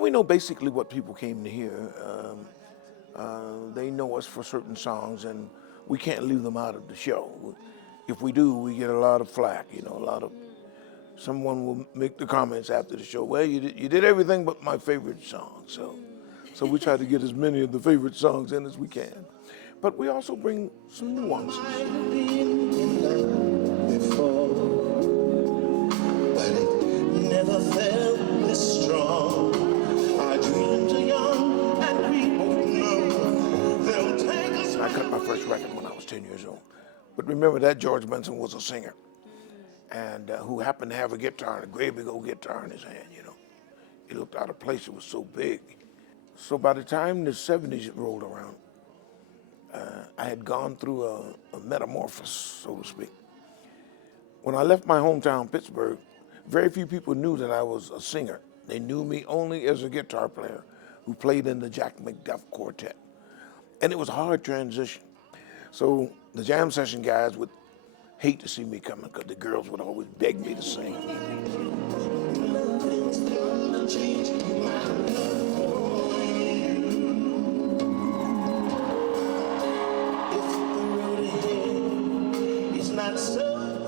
Well, we know basically what people came to hear. They know us for certain songs, and we can't leave them out of the show. If we do, we get a lot of flack, someone will make the comments after the show, well, you did everything but my favorite song. So we try to get as many of the favorite songs in as we can. But we also bring some nuances. Never felt this strong. I dreamed too young, and we both know they'll take us. I cut my first record when I was 10 years old. But remember that George Benson was a singer, and who happened to have a guitar, a great big old guitar in his hand, It looked out of place, it was so big. So by the time the 70s rolled around, I had gone through a metamorphosis, so to speak. When I left my hometown, Pittsburgh, very few people knew that I was a singer. They knew me only as a guitar player who played in the Jack McDuff quartet. And it was a hard transition. So the jam session guys would hate to see me coming because the girls would always beg me to sing.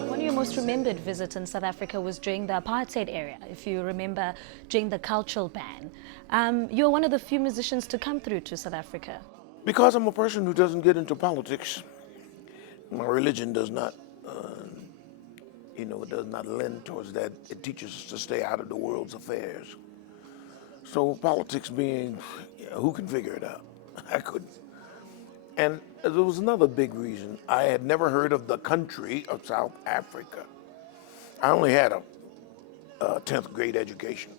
One of your most remembered visits in South Africa was during the apartheid era, if you remember, during the cultural ban. You were one of the few musicians to come through to South Africa. Because I'm a person who doesn't get into politics, my religion does not, it does not lend towards that. It teaches us to stay out of the world's affairs. So politics being, who can figure it out? I couldn't. And there was another big reason. I had never heard of the country of South Africa. I only had a 10th grade education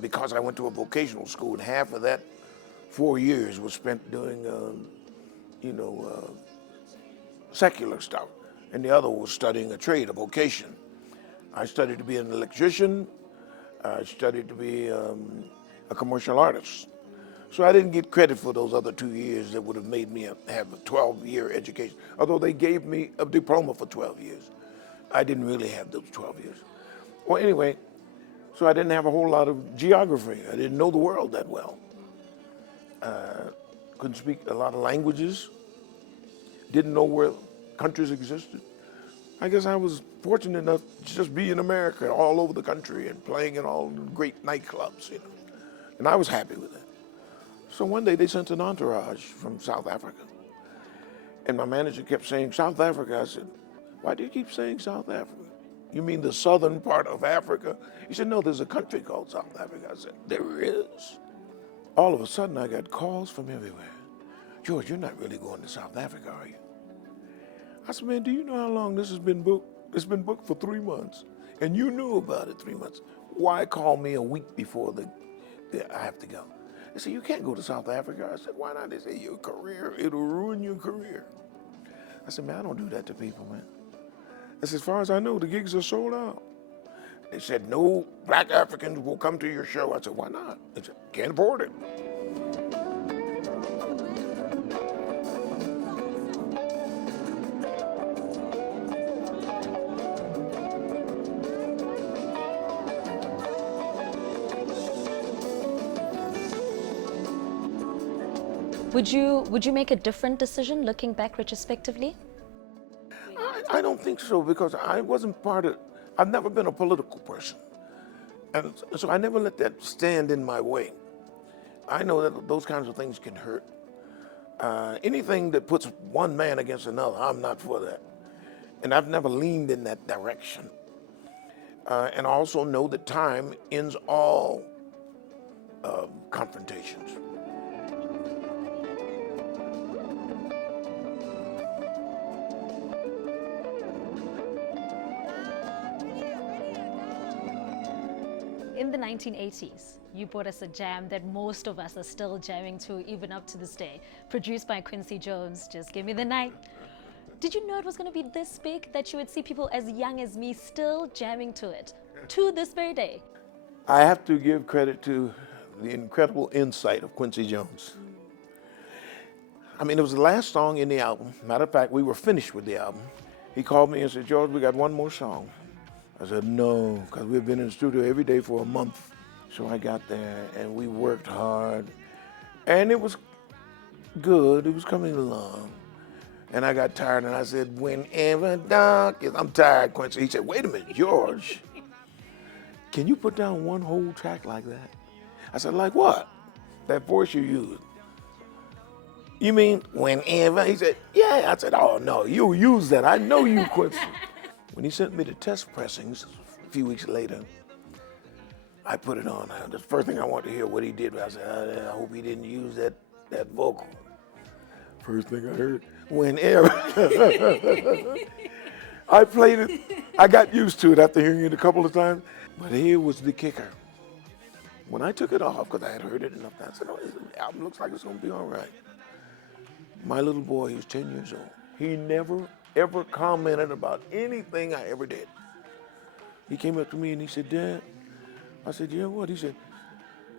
because I went to a vocational school, and half of that 4 years was spent doing, secular stuff, and the other was studying a trade, a vocation. I studied to be an electrician. I studied to be a commercial artist. So I didn't get credit for those other 2 years that would have made me have a 12-year education, although they gave me a diploma for 12 years. I didn't really have those 12 years. Well, anyway, so I didn't have a whole lot of geography. I didn't know the world that well. Couldn't speak a lot of languages. Didn't know where countries existed. I guess I was fortunate enough to just be in America all over the country and playing in all the great nightclubs, And I was happy with that. So one day they sent an entourage from South Africa. And my manager kept saying, South Africa. I said, why do you keep saying South Africa? You mean the southern part of Africa? He said, no, there's a country called South Africa. I said, there is. All of a sudden I got calls from everywhere. George, you're not really going to South Africa, are you? I said, man, do you know how long this has been booked? It's been booked for 3 months. And you knew about it 3 months. Why call me a week before I have to go? They said, you can't go to South Africa. I said, why not? They say, your career, it'll ruin your career. I said, man, I don't do that to people, man. I said, as far as I know, the gigs are sold out. They said, no black Africans will come to your show. I said, why not? They said, can't afford it. Would you make a different decision looking back retrospectively? I don't think so, because I wasn't I've never been a political person. And so I never let that stand in my way. I know that those kinds of things can hurt. Anything that puts one man against another, I'm not for that. And I've never leaned in that direction. And I also know that time ends all confrontations. In the 1980s, you brought us a jam that most of us are still jamming to even up to this day, produced by Quincy Jones, Just Give Me the Night. Did you know it was going to be this big, that you would see people as young as me still jamming to it, to this very day? I have to give credit to the incredible insight of Quincy Jones. I mean, it was the last song in the album. Matter of fact, we were finished with the album. He called me and said, George, we got one more song. I said, no, because we've been in the studio every day for a month So I got there and we worked hard and it was good. It was coming along. And I got tired and I said, whenever dark is, I'm tired, Quincy. He said, wait a minute, George, can you put down one whole track like that? I said, like what? That voice you use. You mean whenever? He said, yeah. I said, oh no, you use that. I know you, Quincy. When he sent me the test pressings a few weeks later, I put it on. The first thing I wanted to hear what he did, I said, I hope he didn't use that vocal. First thing I heard, whenever. I played it. I got used to it after hearing it a couple of times. But here was the kicker. When I took it off, because I had heard it enough times, I said, oh, this album looks like it's going to be all right. My little boy, he was 10 years old. He never, ever commented about anything I ever did. He came up to me and he said, Dad, I said, yeah, what? He said,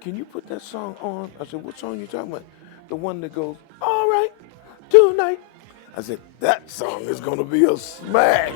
can you put that song on? I said, what song you talking about? The one that goes, all right, tonight. I said, that song is going to be a smash.